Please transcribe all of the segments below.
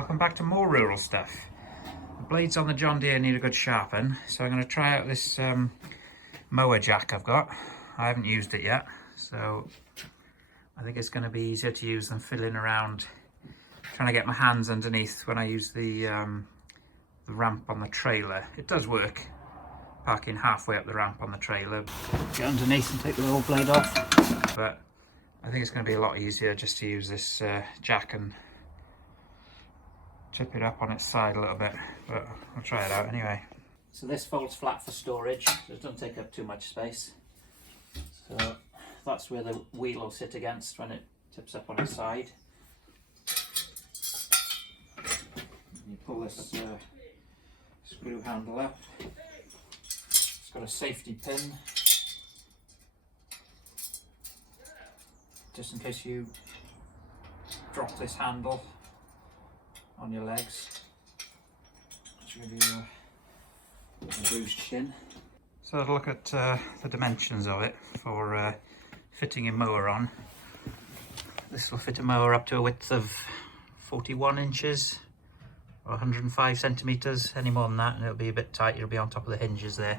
Welcome back to more rural stuff. The blades on the John Deere need a good sharpen, so I'm going to try out this mower jack I've got. I haven't used it yet, so I think it's going to be easier to use than fiddling around trying to get my hands underneath when I use the ramp on the trailer. It does work, parking halfway up the ramp on the trailer. Get underneath and take the little blade off, but I think it's going to be a lot easier just to use this jack and tip it up on its side a little bit, but I'll try it out anyway. So this folds flat for storage, so it doesn't take up too much space. So that's where the wheel will sit against when it tips up on its side. You pull this screw handle up. It's got a safety pin, just in case you drop this handle on your legs, which will give you a bruised shin. So I'll look at the dimensions of it for fitting a mower on. This will fit a mower up to a width of 41 inches or 105 centimetres. Any more than that and it'll be a bit tight, it'll be on top of the hinges there.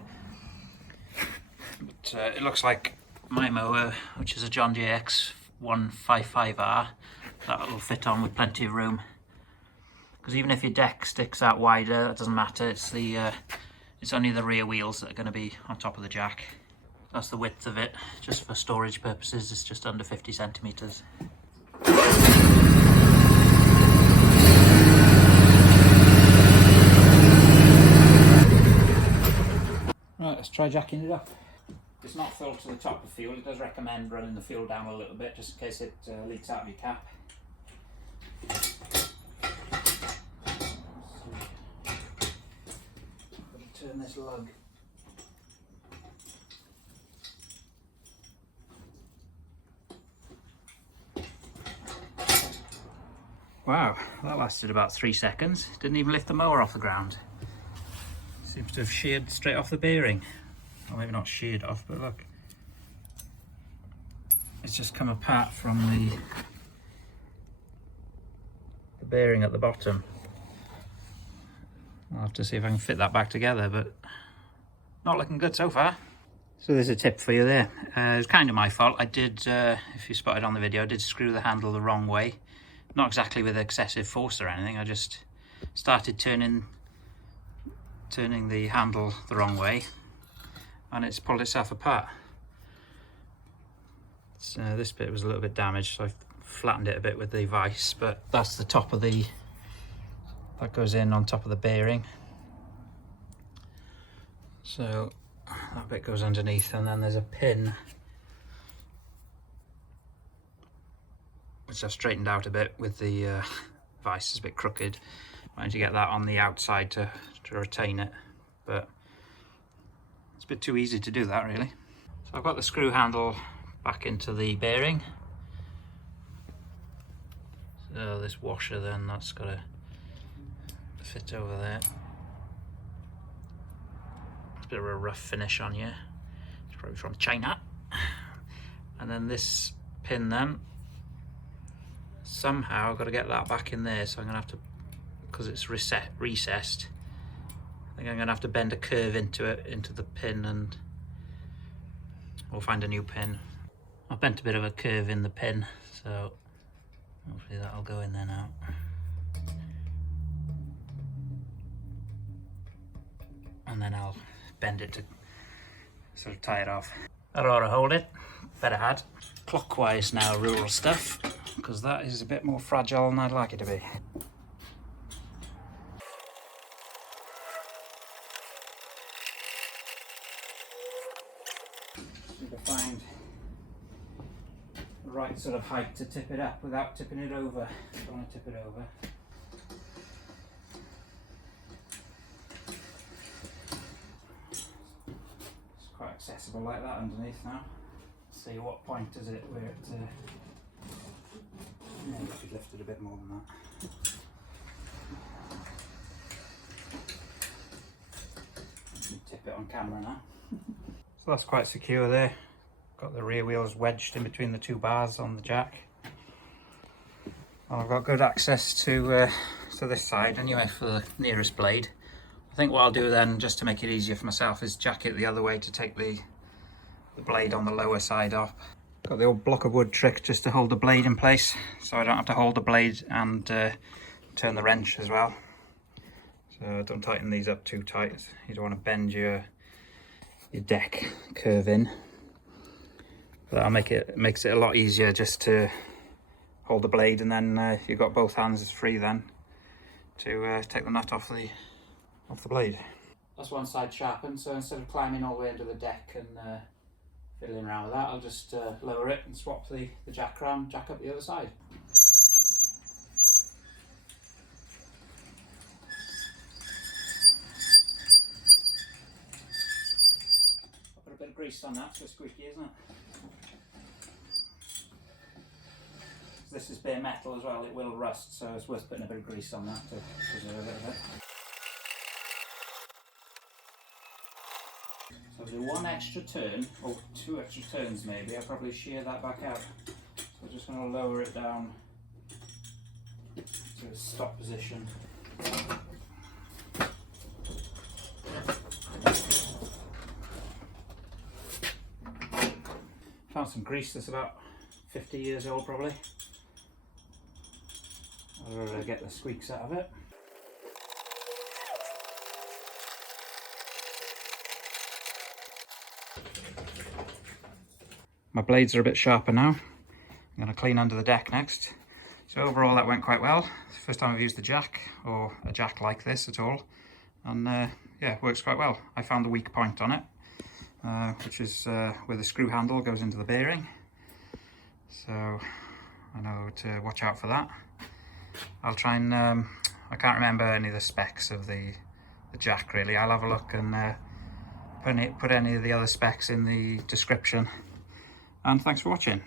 But it looks like my mower, which is a John Deere X155R, that will fit on with plenty of room. Because even if your deck sticks out wider, that doesn't matter. It's only the rear wheels that are going to be on top of the jack. That's the width of it. Just for storage purposes, it's just under 50 centimetres. Right, let's try jacking it up. It's not filled to the top of fuel. It does recommend running the fuel down a little bit, just in case it leaks out of your cap. Turn this lug. Wow, that lasted about 3 seconds. Didn't even lift the mower off the ground. Seems to have sheared straight off the bearing. Well, maybe not sheared off, but look. It's just come apart from the bearing at the bottom. I'll have to see if I can fit that back together, but not looking good so far. So there's a tip for you there. It was kind of my fault. I did, if you spotted on the video, I did screw the handle the wrong way. Not exactly with excessive force or anything. I just started turning the handle the wrong way and it's pulled itself apart. So this bit was a little bit damaged, so I flattened it a bit with the vise, but that's the top of that goes in on top of the bearing. So that bit goes underneath, and then there's a pin which I've straightened out a bit with the vise. Is a bit crooked. I need to get that on the outside to retain it, but it's a bit too easy to do that really. So I've got the screw handle back into the bearing. So this washer then, that's got to fit over there. It's a bit of a rough finish on here. It's probably from China. And then this pin then, somehow I've got to get that back in there, so I'm going to have to, because it's recessed, I think I'm going to have to bend a curve into the pin, and we'll find a new pin. I've bent a bit of a curve in the pin, so hopefully that'll go in there now. And then I'll bend it to sort of tie it off. That ought to hold it. Better had. Clockwise now, rural stuff, because that is a bit more fragile than I'd like it to be. Need to find the right sort of height to tip it up without tipping it over. Don't want to tip it over. Accessible like that underneath now. See what point is it where it yeah, you could lift it a bit more than that. Tip it on camera now. So that's quite secure there. Got the rear wheels wedged in between the two bars on the jack. I've got good access to to this side anyway for the nearest blade. I think what I'll do then, just to make it easier for myself, is jack it the other way to take the blade on the lower side off. Got the old block of wood trick just to hold the blade in place, so I don't have to hold the blade and turn the wrench as well. So don't tighten these up too tight. You don't want to bend your deck curve in. But that'll makes it a lot easier just to hold the blade, and then you've got both hands free then to take the nut off the blade. That's one side sharpened, so instead of climbing all the way into the deck and fiddling around with that, I'll just lower it and swap the jack around, jack up the other side. I'll put a bit of grease on that so it's squeaky, isn't it? This is bare metal as well, it will rust, so it's worth putting a bit of grease on that to preserve it a bit. So I'll do one extra turn, or two extra turns maybe. I'll probably shear that back out. So I'm just going to lower it down to a stop position. Found some grease that's about 50 years old probably. I'll get the squeaks out of it. My blades are a bit sharper now. I'm going to clean under the deck next. So overall that went quite well. It's the first time I've used the jack, or a jack like this at all. And yeah, it works quite well. I found the weak point on it, which is where the screw handle goes into the bearing. So I know to watch out for that. I'll try and, I can't remember any of the specs of the jack really. I'll have a look and put any of the other specs in the description. And thanks for watching.